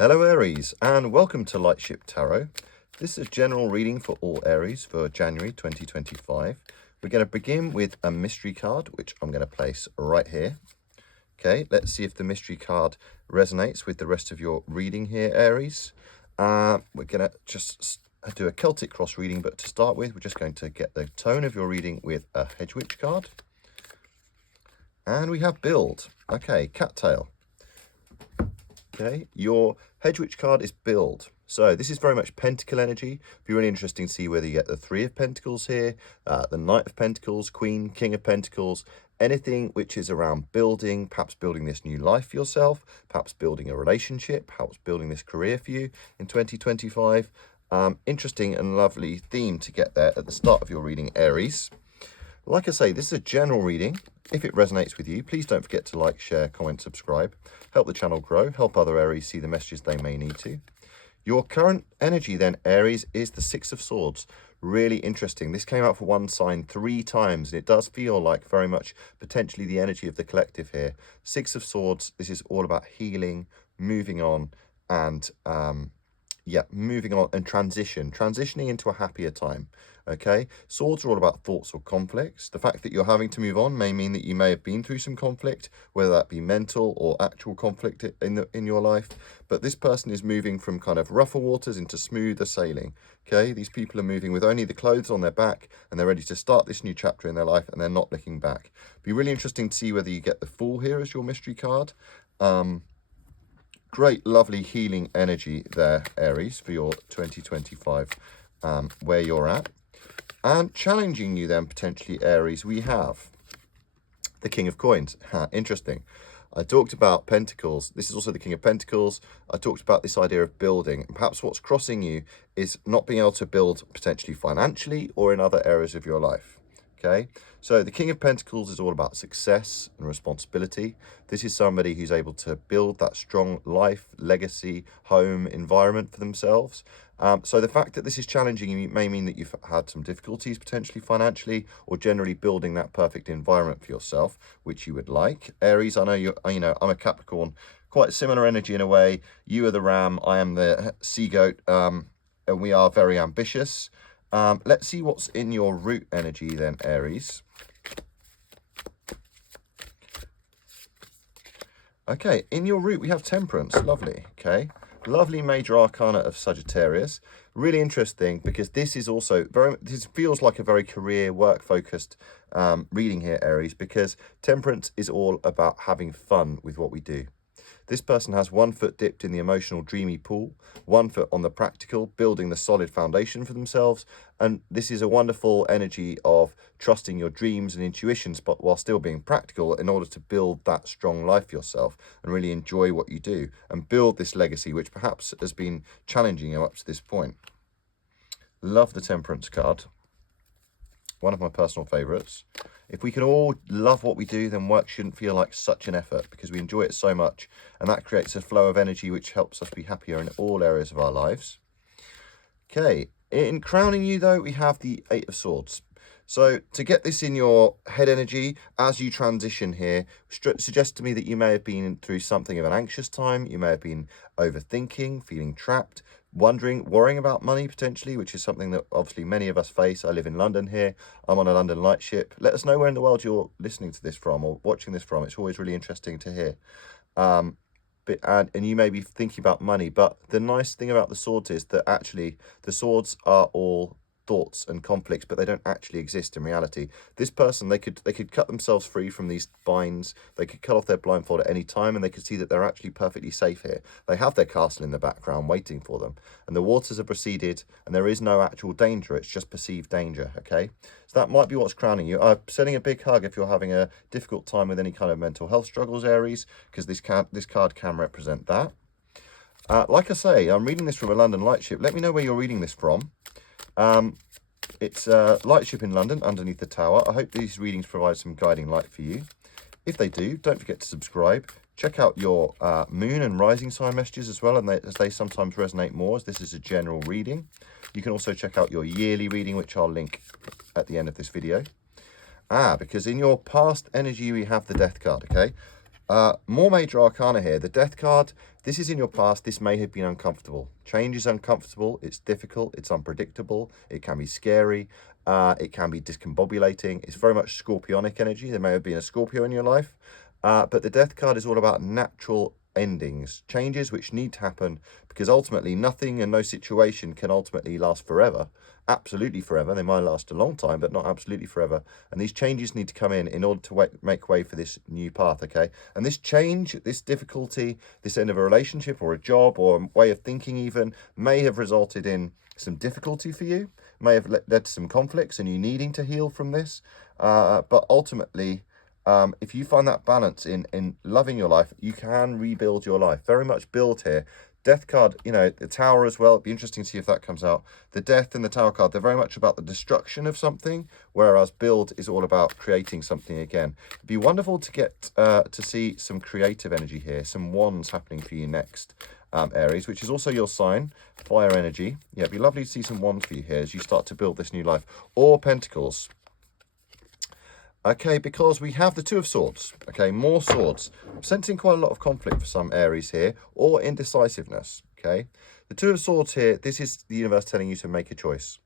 Hello Aries, and welcome to Lightship Tarot. This is a general reading for all Aries for January 2025. We're going to begin with a mystery card, which I'm going to place right here. Okay, let's see if the mystery card resonates with the rest of your reading here, Aries. We're going to just do a Celtic cross reading, but to start with, we're just going to get the tone of your reading with a Hedge Witch card. And we have Build. Okay, Cattail. Okay, your Hedge Witch card is Build. So this is very much Pentacle energy. It'd be really interesting to see whether you get the Three of Pentacles here, the Knight of Pentacles, Queen, King of Pentacles, anything which is around building, perhaps building this new life for yourself, perhaps building a relationship, perhaps building this career for you in 2025. Interesting and lovely theme to get there at the start of your reading, Aries. Like I say, this is a general reading. If it resonates with you, please don't forget to like, share, comment, subscribe. Help the channel grow, help other Aries see the messages they may need to. Your current energy then, Aries, is the Six of Swords. Really interesting. This came out for one sign 3 times, and it does feel like very much potentially the energy of the collective here. Six of Swords, this is all about healing, moving on, and moving on and transitioning into a happier time. Okay, swords are all about thoughts or conflicts. The fact that you're having to move on may mean that you may have been through some conflict, whether that be mental or actual conflict in your life. But this person is moving from kind of rougher waters into smoother sailing. Okay, these people are moving with only the clothes on their back, and they're ready to start this new chapter in their life, and they're not looking back. Be really interesting to see whether you get the Fool here as your mystery card. Great, lovely healing energy there, Aries, for your 2025, where you're at. And challenging you then, potentially, Aries, we have the King of Coins. Interesting. I talked about Pentacles. This is also the King of Pentacles. I talked about this idea of building. And perhaps what's crossing you is not being able to build potentially financially or in other areas of your life. Okay, so the King of Pentacles is all about success and responsibility. This is somebody who's able to build that strong life, legacy, home environment for themselves. So the fact that this is challenging you may mean that you've had some difficulties potentially financially or generally building that perfect environment for yourself, which you would like. Aries, I know I'm a Capricorn, quite similar energy in a way. You are the ram, I am the sea goat, and we are very ambitious. Let's see what's in your root energy then, Aries. Okay, in your root we have Temperance. Lovely. Okay, lovely major arcana of Sagittarius. Really interesting because this is also this feels like a very career work focused reading here, Aries, because Temperance is all about having fun with what we do. This person has 1 foot dipped in the emotional, dreamy pool, 1 foot on the practical, building the solid foundation for themselves. And this is a wonderful energy of trusting your dreams and intuitions, but while still being practical in order to build that strong life for yourself and really enjoy what you do and build this legacy, which perhaps has been challenging you up to this point. Love the Temperance card. One of my personal favorites. If we can all love what we do, then work shouldn't feel like such an effort because we enjoy it so much, and that creates a flow of energy which helps us be happier in all areas of our lives. Okay, in crowning you though, we have the Eight of Swords. So to get this in your head energy as you transition here, suggests to me that you may have been through something of an anxious time. You may have been overthinking, feeling trapped, worrying about money potentially, which is something that obviously many of us face. I live in London here. I'm on a London Lightship. Let us know where in the world you're listening to this from or watching this from. It's always really interesting to hear. And you may be thinking about money, but the nice thing about the swords is that actually the swords are all thoughts and conflicts, but they don't actually exist in reality. This person, they could cut themselves free from these binds. They could cut off their blindfold at any time, and they could see that they're actually perfectly safe here. They have their castle in the background waiting for them, and the waters have receded, and there is no actual danger. It's just perceived danger. Okay, so that might be what's crowning you. I'm sending a big hug if you're having a difficult time with any kind of mental health struggles, Aries, because this card can represent that. Like I say, I'm reading this from a London Lightship. Let me know where you're reading this from. It's Lightship in London underneath the tower. I hope these readings provide some guiding light for you. If they do, don't forget to subscribe. Check out your moon and rising sign messages as well, and as they sometimes resonate more, as this is a general reading. You can also check out your yearly reading, which I'll link at the end of this video. Because in your past energy, we have the Death card, okay? More major arcana here. The Death card, this is in your past. This may have been uncomfortable. Change is uncomfortable. It's difficult. It's unpredictable. It can be scary. It can be discombobulating. It's very much Scorpionic energy. There may have been a Scorpio in your life. But the Death card is all about natural endings, changes which need to happen, because ultimately nothing and no situation can ultimately last forever. Absolutely forever. They might last a long time, but not absolutely forever. And these changes need to come in order to make way for this new path, okay? And this change, this difficulty, this end of a relationship or a job or a way of thinking even, may have resulted in some difficulty for you, may have led to some conflicts and you needing to heal from this. But ultimately, if you find that balance in loving your life, you can rebuild your life. Very much build here. Death card, you know, the Tower as well. It'd be interesting to see if that comes out. The Death and the Tower card, they're very much about the destruction of something, whereas build is all about creating something again. It'd be wonderful to get to see some creative energy here, some wands happening for you next, Aries, which is also your sign, fire energy. Yeah, it'd be lovely to see some wands for you here as you start to build this new life. Or Pentacles. Okay, because we have the Two of Swords. Okay, more swords. I'm sensing quite a lot of conflict for some Aries here, or indecisiveness. Okay, the Two of Swords here, this is the universe telling you to make a choice.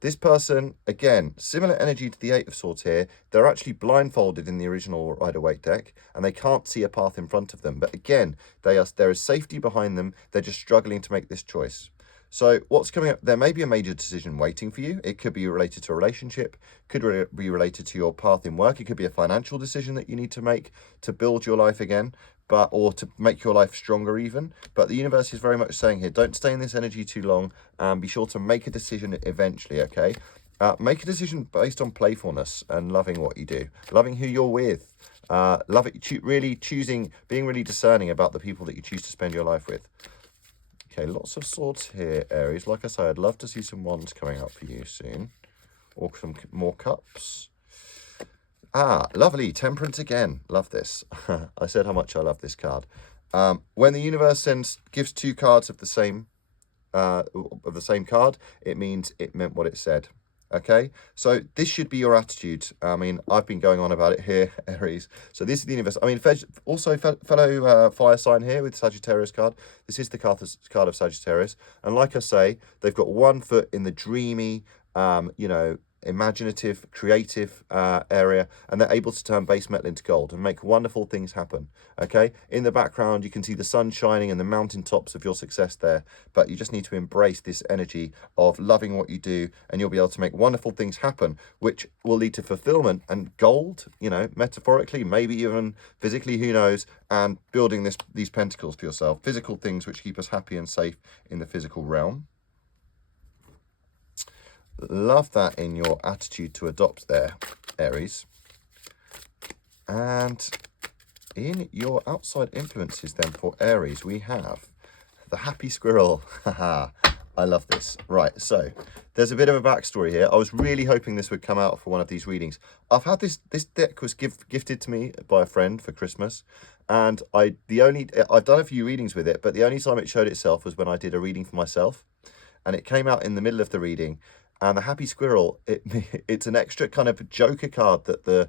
This person, again, similar energy to the Eight of Swords here. They're actually blindfolded in the original Rider-Waite deck, and they can't see a path in front of them. But again, there is safety behind them. They're just struggling to make this choice. So what's coming up? There may be a major decision waiting for you. It could be related to a relationship, could be related to your path in work. It could be a financial decision that you need to make to build your life again, or to make your life stronger even. But the universe is very much saying here, don't stay in this energy too long, and be sure to make a decision eventually, okay? Make a decision based on playfulness and loving what you do, loving who you're with, really choosing, being really discerning about the people that you choose to spend your life with. Okay, lots of swords here, Aries. Like I say, I'd love to see some wands coming up for you soon. Or some more cups. Lovely. Temperance again. Love this. I said how much I love this card. When the universe gives two cards of the same card, it means it meant what it said. Okay, so this should be your attitude. I mean, I've been going on about it here, Aries. So this is the universe. I mean, also fellow fire sign here with Sagittarius card. This is the card of Sagittarius. And like I say, they've got one foot in the dreamy, imaginative, creative area, and they're able to turn base metal into gold and make wonderful things happen. Okay, in the background you can see the sun shining and the mountaintops of your success there, but you just need to embrace this energy of loving what you do, and you'll be able to make wonderful things happen, which will lead to fulfillment and gold, you know, metaphorically, maybe even physically, who knows, and building these pentacles for yourself, physical things which keep us happy and safe in the physical realm. Love that in your attitude to adopt there, Aries. And in your outside influences then for Aries, we have the happy squirrel. Haha, I love this. Right, so there's a bit of a backstory here. I was really hoping this would come out for one of these readings. I've had this deck was gifted to me by a friend for Christmas, and I've done a few readings with it, but the only time it showed itself was when I did a reading for myself, and it came out in the middle of the reading. And the happy squirrel, it's an extra kind of joker card that the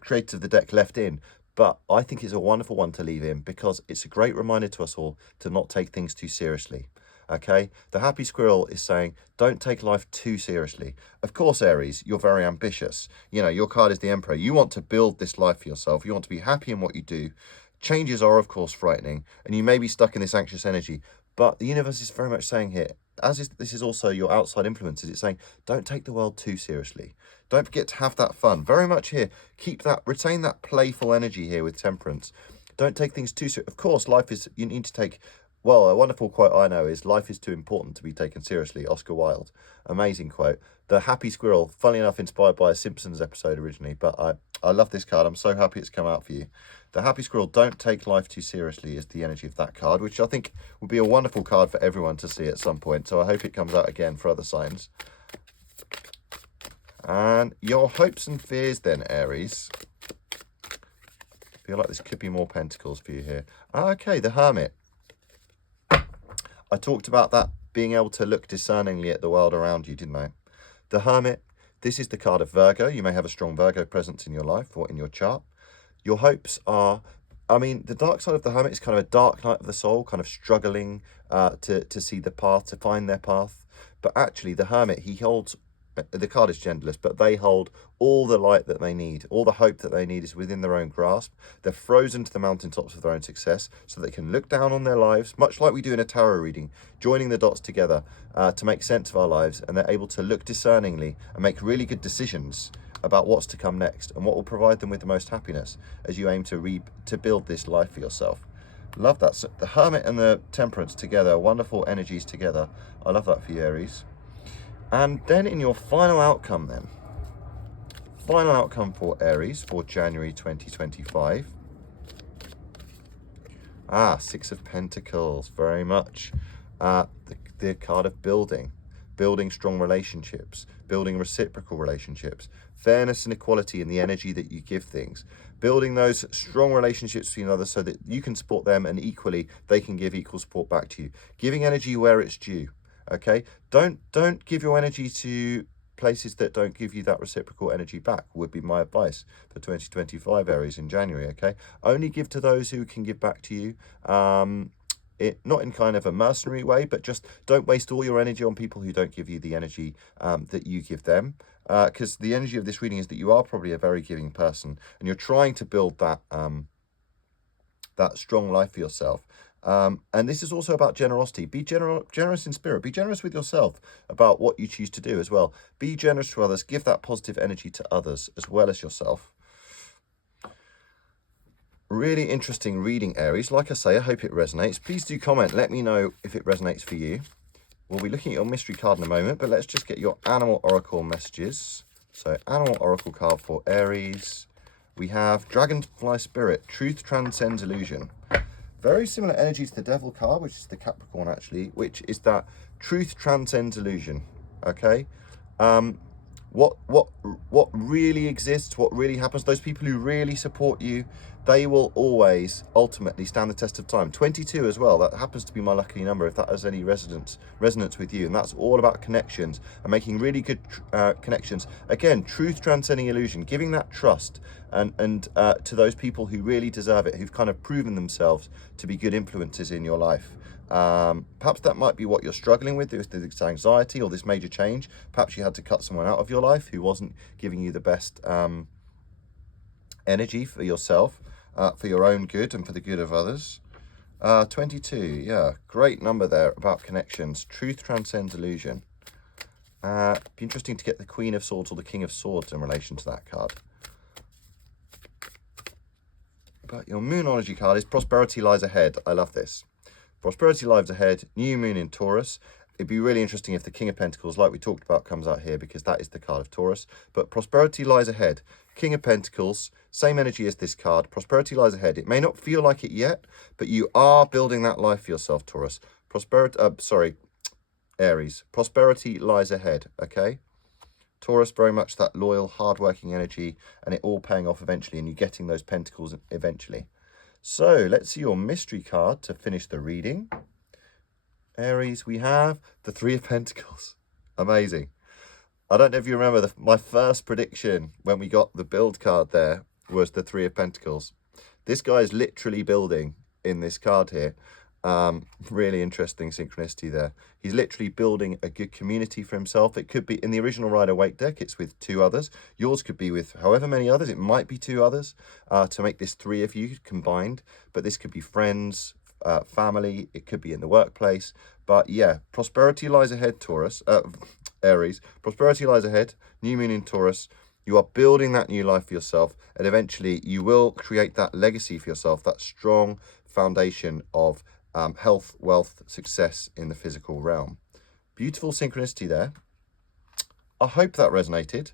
creator of the deck left in. But I think it's a wonderful one to leave in because it's a great reminder to us all to not take things too seriously. Okay, the happy squirrel is saying, don't take life too seriously. Of course, Aries, you're very ambitious. You know, your card is the Emperor. You want to build this life for yourself. You want to be happy in what you do. Changes are, of course, frightening, and you may be stuck in this anxious energy. But the universe is very much saying here, this is also your outside influences, it's saying, don't take the world too seriously. Don't forget to have that fun. Very much here, retain that playful energy here with temperance. Don't take things too seriously. Of course, you need to take, well, a wonderful quote I know is, life is too important to be taken seriously, Oscar Wilde. Amazing quote. The happy squirrel, funnily enough, inspired by a Simpsons episode originally, but I love this card. I'm so happy it's come out for you. The happy squirrel, don't take life too seriously, is the energy of that card, which I think would be a wonderful card for everyone to see at some point. So I hope it comes out again for other signs. And your hopes and fears then, Aries. I feel like this could be more pentacles for you here. Okay, the Hermit. I talked about that, being able to look discerningly at the world around you, didn't I? The Hermit, this is the card of Virgo. You may have a strong Virgo presence in your life or in your chart. Your hopes are, I mean, the dark side of the Hermit is kind of a dark night of the soul, kind of struggling to see the path, to find their path. But actually, the Hermit, he holds, the card is genderless, but they hold all the light that they need. All the hope that they need is within their own grasp. They're frozen to the mountaintops of their own success, so they can look down on their lives, much like we do in a tarot reading, joining the dots together to make sense of our lives. And they're able to look discerningly and make really good decisions about what's to come next and what will provide them with the most happiness as you aim to build this life for yourself. Love that. So the Hermit and the Temperance together, wonderful energies together. I love that for you, Aries. And then in your final outcome then, final outcome for Aries for January 2025. Six of Pentacles, very much. The card of building strong relationships, building reciprocal relationships, fairness and equality in the energy that you give things, building those strong relationships between others so that you can support them and equally they can give equal support back to you. Giving energy where it's due, okay? Don't give your energy to places that don't give you that reciprocal energy back, would be my advice for 2025 Aries in January, okay? Only give to those who can give back to you. Not in kind of a mercenary way, but just don't waste all your energy on people who don't give you the energy that you give them. Because the energy of this reading is that you are probably a very giving person and you're trying to build that that strong life for yourself. And this is also about generosity. Be generous in spirit. Be generous with yourself about what you choose to do as well. Be generous to others. Give that positive energy to others as well as yourself. Really interesting reading, Aries. Like I say, I hope it resonates. Please do comment. Let me know if it resonates for you. We'll be looking at your mystery card in a moment, but let's just get your animal oracle messages. So, animal oracle card for Aries. We have Dragonfly Spirit. Truth transcends illusion. Very similar energy to the Devil card, which is the Capricorn actually, which is that truth transcends illusion. Okay. What really exists, what really happens, those people who really support you, they will always ultimately stand the test of time. 22 as well, that happens to be my lucky number if that has any resonance with you. And that's all about connections and making really good connections. Again, truth transcending illusion, giving that trust and to those people who really deserve it, who've kind of proven themselves to be good influences in your life. Perhaps that might be what you're struggling with, this anxiety or this major change. Perhaps you had to cut someone out of your life who wasn't giving you the best energy for yourself, for your own good and for the good of others. 22, yeah, great number there about connections. Truth transcends illusion. Be interesting to get the Queen of Swords or the King of Swords in relation to that card. But your Moonology card is Prosperity Lies Ahead. I love this. Prosperity lies ahead, new moon in Taurus. It'd be really interesting if the King of Pentacles, like we talked about, comes out here because that is the card of Taurus. But prosperity lies ahead. King of Pentacles, same energy as this card. Prosperity lies ahead. It may not feel like it yet, but you are building that life for yourself, Taurus. Aries. Prosperity lies ahead, okay? Taurus, very much that loyal, hardworking energy, and it all paying off eventually, and you getting those pentacles eventually. So let's see your mystery card to finish the reading. Aries, we have the Three of Pentacles. Amazing. I don't know if you remember, my first prediction when we got the build card there was the Three of Pentacles. This guy is literally building in this card here. Really interesting synchronicity there. He's literally building a good community for himself. It could be in the original Rider-Waite deck, it's with 2 others. Yours could be with however many others. It might be 2 others to make this 3 of you combined. But this could be friends, family. It could be in the workplace. But yeah, prosperity lies ahead, Aries. Prosperity lies ahead. New moon in Taurus. You are building that new life for yourself. And eventually you will create that legacy for yourself, that strong foundation of health, wealth, success in the physical realm. Beautiful synchronicity there. I hope that resonated.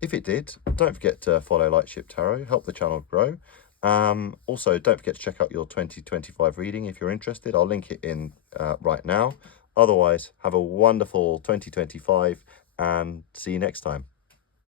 If it did, don't forget to follow Lightship Tarot, help the channel grow. Also, don't forget to check out your 2025 reading if you're interested. I'll link it in right now. Otherwise, have a wonderful 2025 and see you next time.